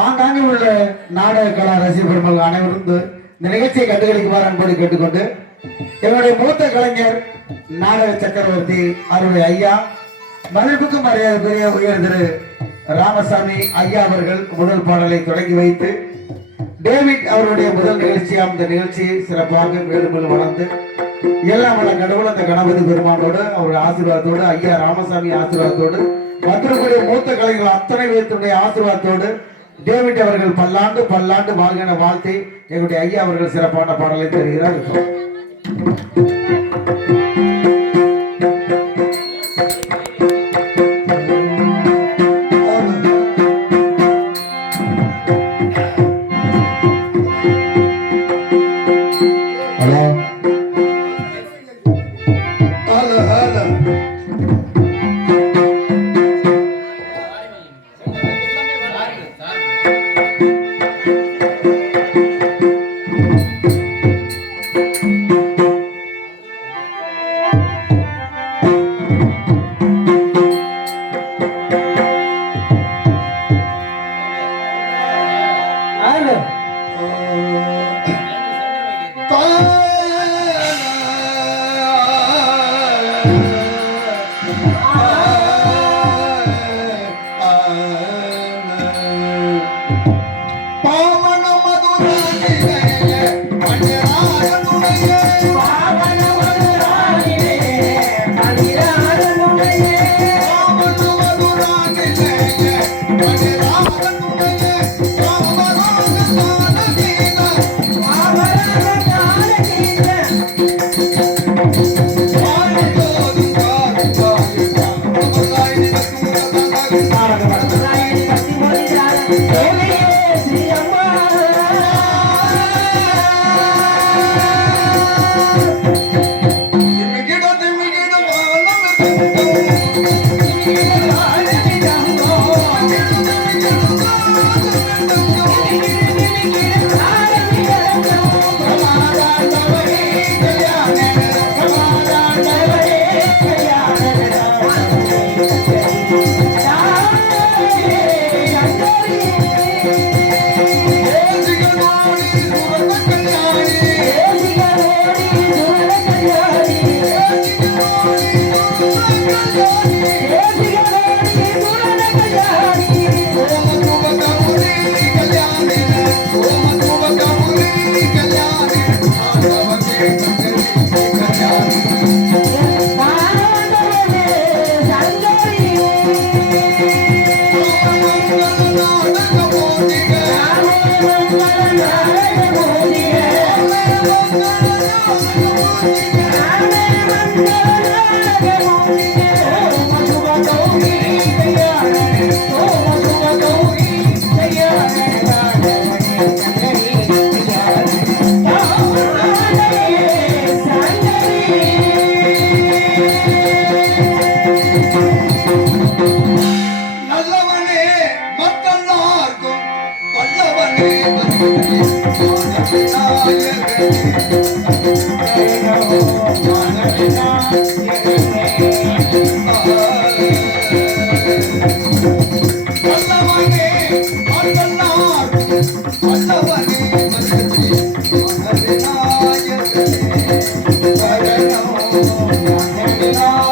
ஆங்காங்கே உள்ள நாடக கலா ரசிக பெருமக்கள் அனைவரும் இந்த நிகழ்ச்சியை கண்டுகளிக்குமாறு அன்போடு கேட்டுக்கொண்டு என்னுடைய மூத்த கலைஞர் நாடக சக்கரவர்த்தி அருமை ஐயா மதிப்புக்கு மரியாதைக்குரிய உயர் திரு ராமசாமி ஐயா அவர்கள் முதல் பாடலை தொடங்கி வைத்து டேவிட் அவருடைய முதல் நிகழ்ச்சியாம் இந்த நிகழ்ச்சியை சிறப்பாக மேலும் வளர்ந்து எல்லாம் வள கடவுள் அந்த கணபதி பெருமானோடு அவருடைய ஆசீர்வாதத்தோடு ஐயா ராமசாமி ஆசீர்வாதத்தோடு மற்றக்கூடிய மூத்த கலைஞர்கள் அத்தனை பேர்த்துடைய ஆசீர்வாதத்தோடு டேவிட் அவர்கள் பல்லாண்டு பல்லாண்டு வாழ்கின வாழ்த்தை எங்களுடைய ஐயா அவர்கள் சிறப்பான பாடலை தருகிறார். மஞ்சராகனுடைய பாவன Thank you.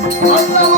I'm not.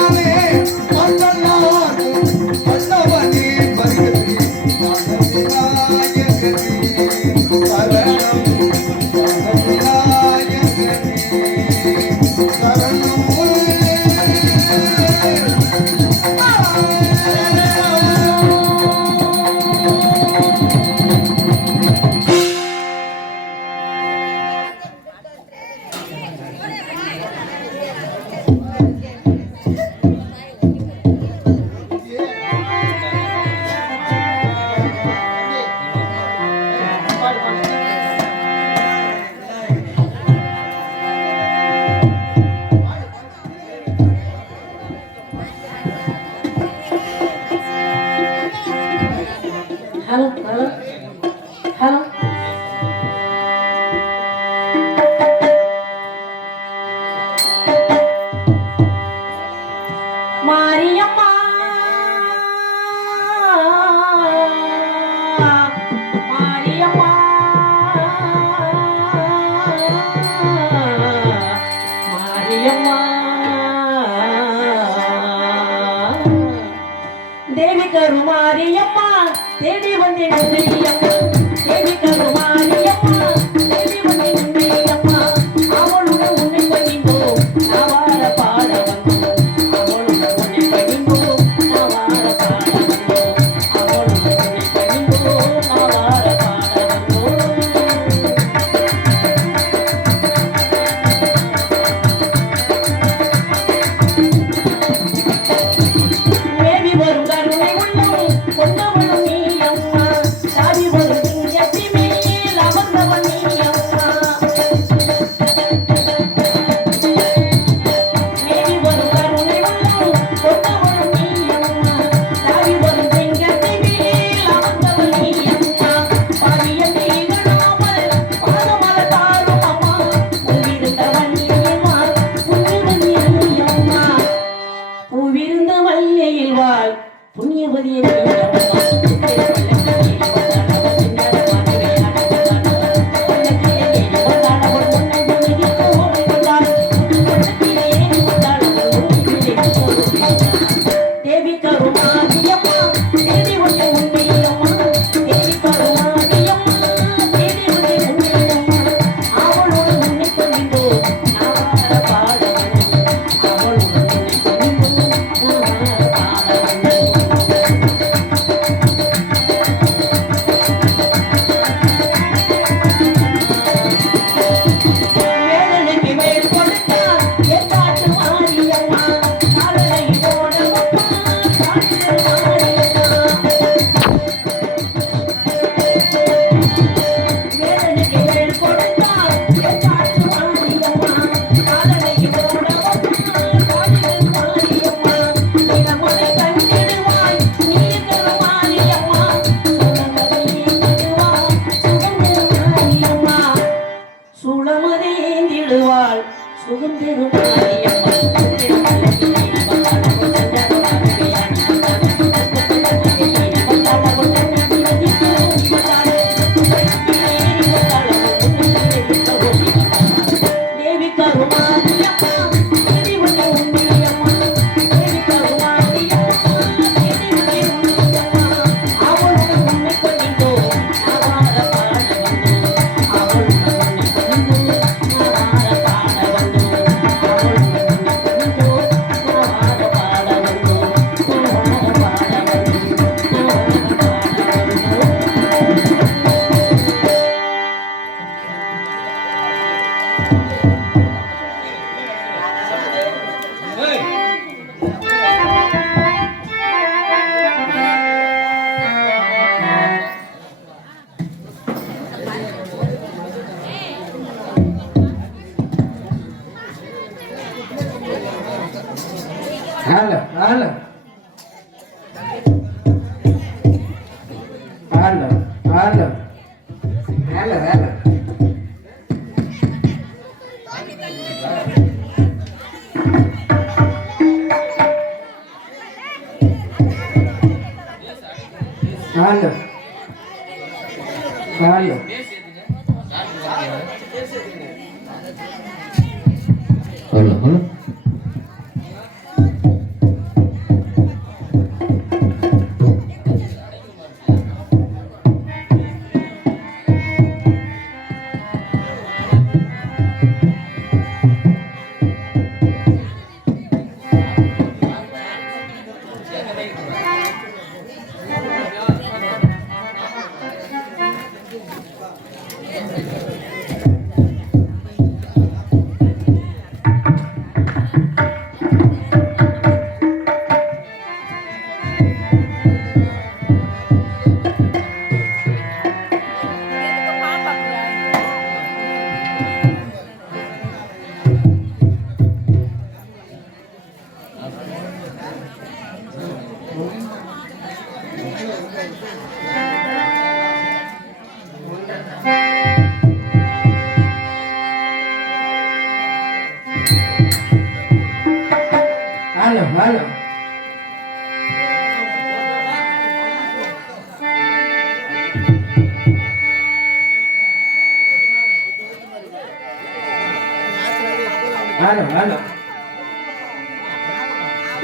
来了来了。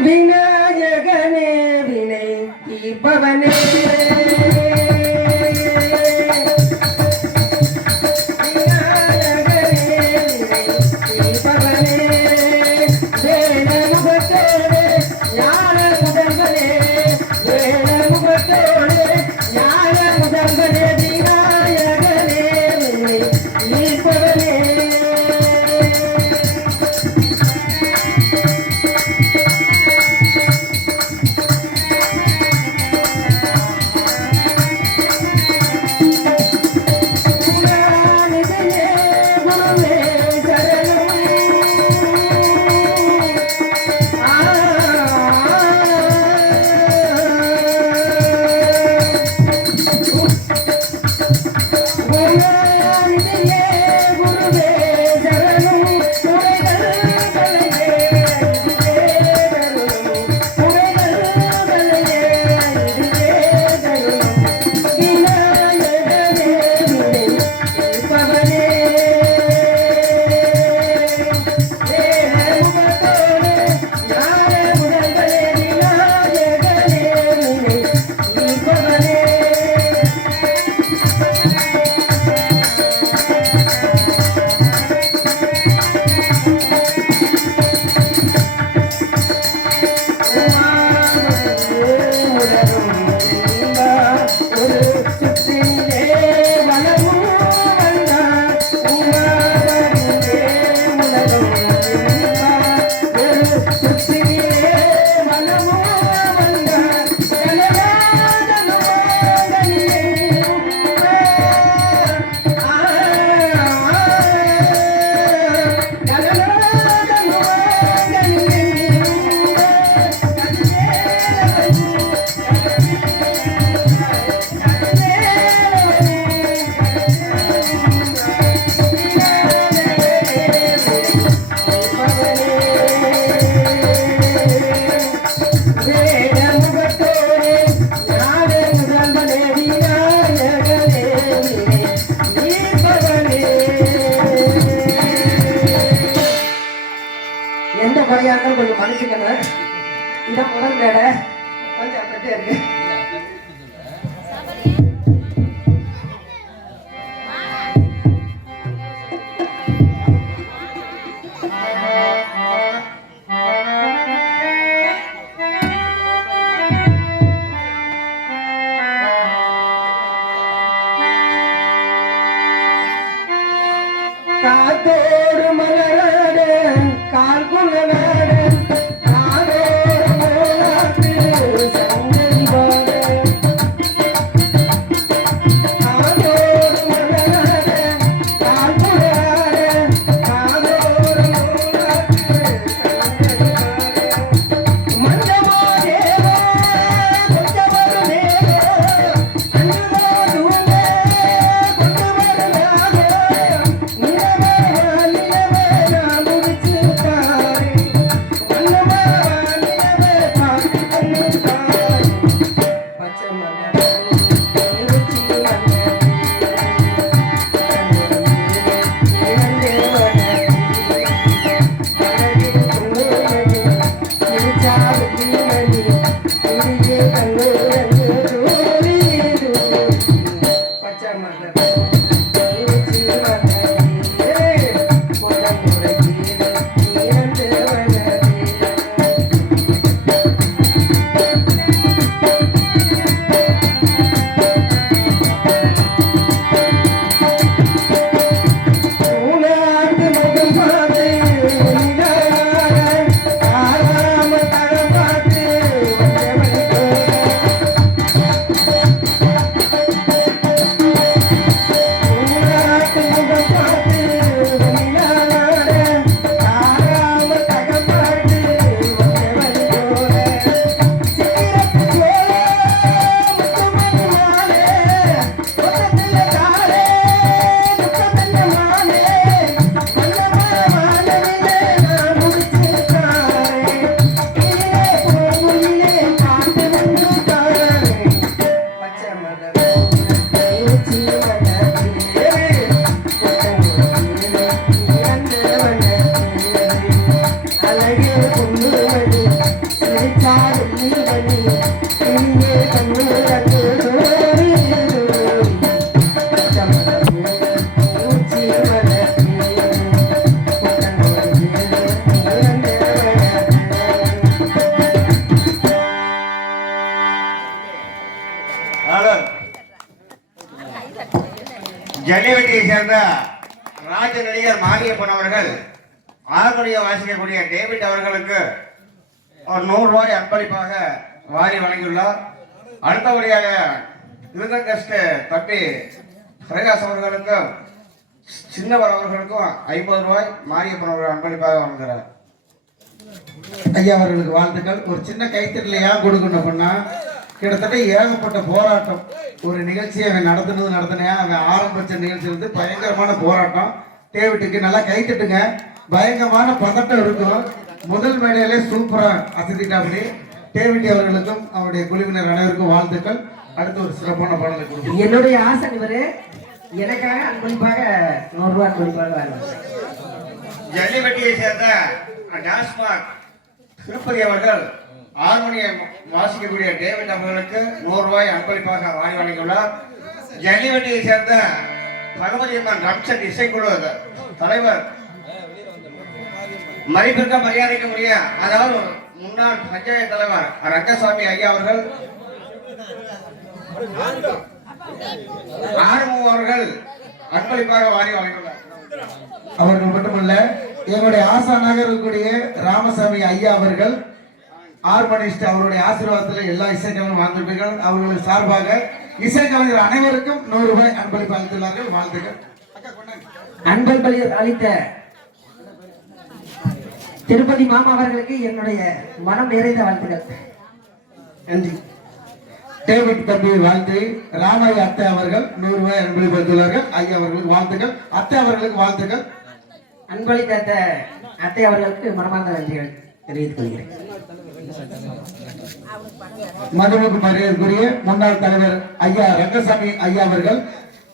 விநாயகனே வினை தீர்ப்பவனே Yeah. இந்த முருங்கடை கொஞ்சம் அப்படியே இருக்கு. más நடிகர் மாரியப்பன் அவர்கள் ஆறுமணியை வாசிக்கக்கூடிய டேவிட் அவர்களுக்கு ஒரு நூறு ரூபாய் அன்பளிப்பாக வாரி வழங்கியுள்ளார். அடுத்தபடியாக மிருதங்கஸ்ட் தம்பி பிரகாஷ் அவர்களுக்கும் சின்னவர் அவர்களுக்கும் ஐம்பது ரூபாய் மாரியப்பன் அவர்கள் அன்பளிப்பாக வழங்குகிறார். ஐயா அவர்களுக்கு வாழ்த்துக்கள். ஒரு சின்ன கைத்தறல ஏன் கொடுக்கணும் அப்படின்னா கிட்டத்தட்ட ஏகப்பட்ட போராட்டம். ஒரு நிகழ்ச்சியை அவன் நடத்துனது நடத்தினேன் அவன் ஆரம்பிச்ச நிகழ்ச்சி வந்து பயங்கரமான போராட்டம். டேவிட்டுக்கு நல்லா கைத்தட்டுங்க பயங்கரமான பதட்டம் இருக்கும். முதல் மேடையிலே சூப்பரா அசத்திட்டாப்படி டேவிட்டி அவர்களுக்கும் அவருடைய குழுவினர் அனைவருக்கும் வாழ்த்துக்கள். அடுத்து ஒரு சிறப்பான பாடலை கொடுக்கும் என்னுடைய ஆசை இவரு. எனக்காக அன்பளிப்பாக நூறு ரூபாய் அன்பளிப்பாக ஜல்லிவட்டியை சேர்ந்த டாஸ்மாக் திருப்பதி அவர்கள் ஹார்மோனியம் வாசிக்கக்கூடிய டேவிட் அவர்களுக்கு நூறு ரூபாய் அன்பளிப்பாக வாங்கி வழங்கியுள்ளார். ஜல்லிவட்டியை சேர்ந்த பகவதி அம்மன் ரம்சன் இசைக்குழு தலைவர். மதிப்பிற்க மரியாதைக்க முடியும் அதாவது முன்னாள் பஞ்சாயத்து தலைவர் ரங்கசாமி ஐயா அவர்கள் ஆறுமுகம் அவர்கள் அன்பளிப்பாக வாரி வழங்கியுள்ளார். அவர்கள் மட்டுமல்ல எங்களுடைய ஆசானாக இருக்கக்கூடிய ராமசாமி ஐயா அவர்கள் ஆர்மனிஸ்ட் அவருடைய ஆசீர்வாதத்தில் எல்லா இசைக்கலைஞரும் வாழ்ந்துட்டீர்கள் அவர்களுக்கு சார்பாக இசைக்கலைஞர் அனைவருக்கும் நூறு ரூபாய் அன்பளிப்பு அளித்துள்ளார்கள். வாழ்த்துக்கள். அன்பளிப்பளி அளித்த திருப்பதி மாமா அவர்களுக்கு என்னுடைய மனம் நிறைந்த வாழ்த்துக்கள். நன்றி. டேவிட் தம்பி வாழ்த்து ராமையா அத்தை அவர்கள் நூறு ரூபாய் அன்பளிப்பு அளித்துள்ளார்கள். ஐயா அவர்களுக்கு வாழ்த்துக்கள். அத்தை அவர்களுக்கு வாழ்த்துக்கள். அன்பளித்த அத்தை- அத்தை அவர்களுக்கு மனமார்ந்த நன்றிகள் தெரிவித்துக் கொள்கிறேன். மதுவுக்கு மரியாதைக்குரிய முன்னாள் தலைவர் ஐயா ரங்கசாமி ஐயா அவர்கள்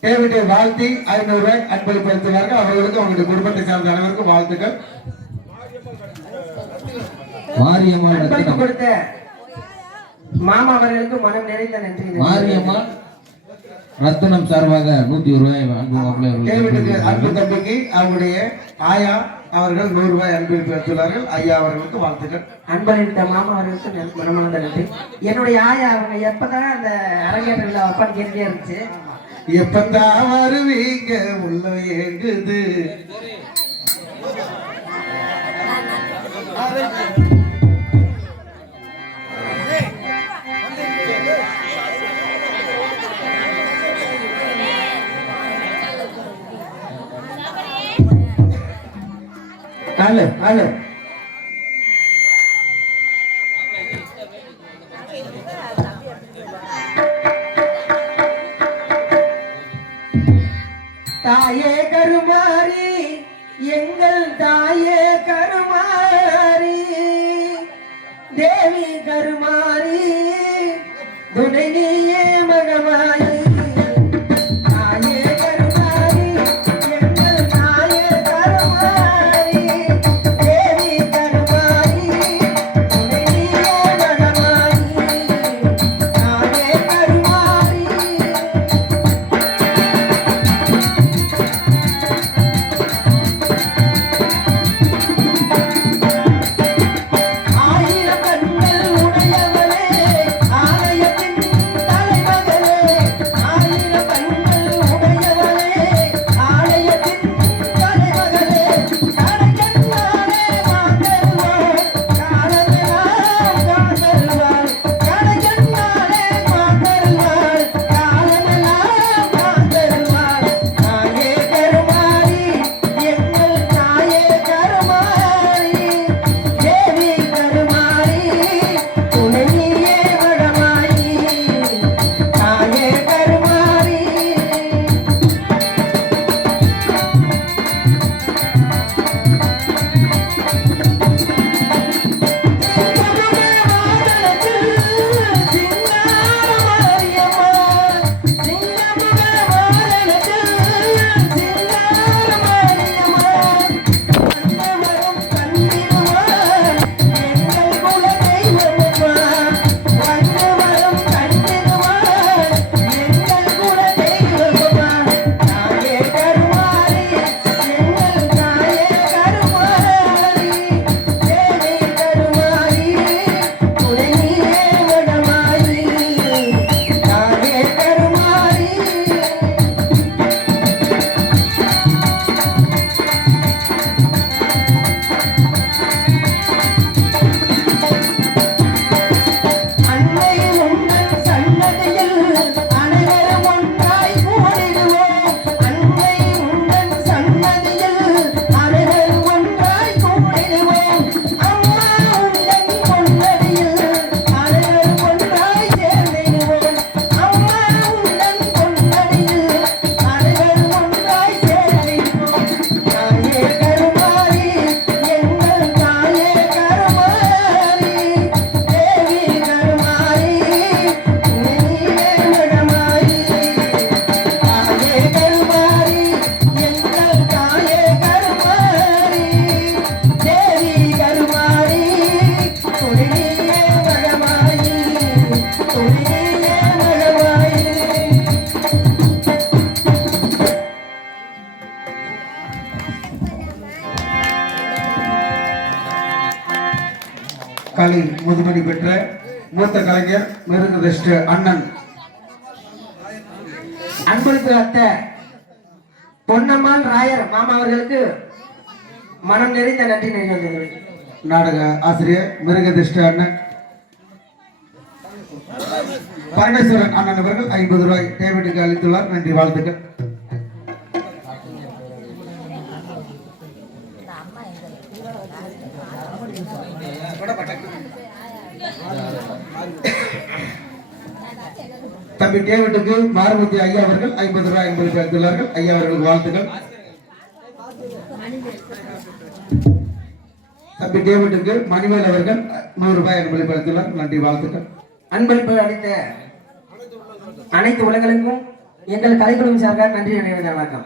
டேவிட்டை வாழ்த்தி ஐநூறு ரூபாய் அன்பளிப்பு அளித்துள்ளார்கள் அவர்களுக்கு அவங்களுடைய குடும்பத்தை சார்ந்த அனைவருக்கும் வாழ்த்துக்கள். அன்பளிப்பு கொடுத்த மாமா அவர்களுக்கு மனம் நிறைந்த நன்றி. மாரியம்மாள் ரத்தினம் சார்பாக நூத்தி ஒரு ரூபாய் அன்பு அன்பு தம்பிக்கு அவருடைய ஆயா அவர்கள் நூறு ரூபாய் அன்பளிப்பு அளித்துள்ளார்கள் ஐயா அவர்களுக்கு வாழ்த்துக்கள். அன்பளித்த மாமா அவர்களுக்கு மனமார்ந்த நன்றி என்னுடைய ஆயா அவங்க எப்பதான் அந்த அரங்கேற்றல அப்பான்னு கேட்டே இருந்துச்சு? எப்பந்தான் வருவீங்க? உள்ள ஏங்குது. ஹலோ ஹலோ தாயே கருமாறி எங்கள் தாயே கருமாரி தேவி கருமாறி துணை மிஸ்டர் அண்ணன். அன்பளிப்பு அத்தை பொன்னம்மாள் ராயர் மாமா அவர்களுக்கு மனம் நிறைந்த நன்றி நினைவு நாடக ஆசிரியர் மிருகதிஷ்ட அண்ணன். பரமேஸ்வரன் அண்ணன் அவர்கள் ஐம்பது ரூபாய் டேபிட்டுக்கு அளித்துள்ளார். நன்றி வாழ்த்துக்கள். தம்பி டேவிட்டுக்கு மாரமூர்த்தி ஐயா அவர்கள் ஐம்பது ரூபாய் ஐம்பது ரூபாய் அளித்துள்ளார்கள் ஐயா அவர்களுக்கு வாழ்த்துக்கள். தம்பி டேவிட்டுக்கு மணிவேல் அவர்கள் நூறு ரூபாய் அன்பளிப்பு அளித்துள்ளார் நன்றி வாழ்த்துக்கள். அன்பளிப்பு அளித்த அனைத்து உலகளுக்கும் எங்கள் கலைக்குழுவின் சார்பாக நன்றி நினைவு வணக்கம்.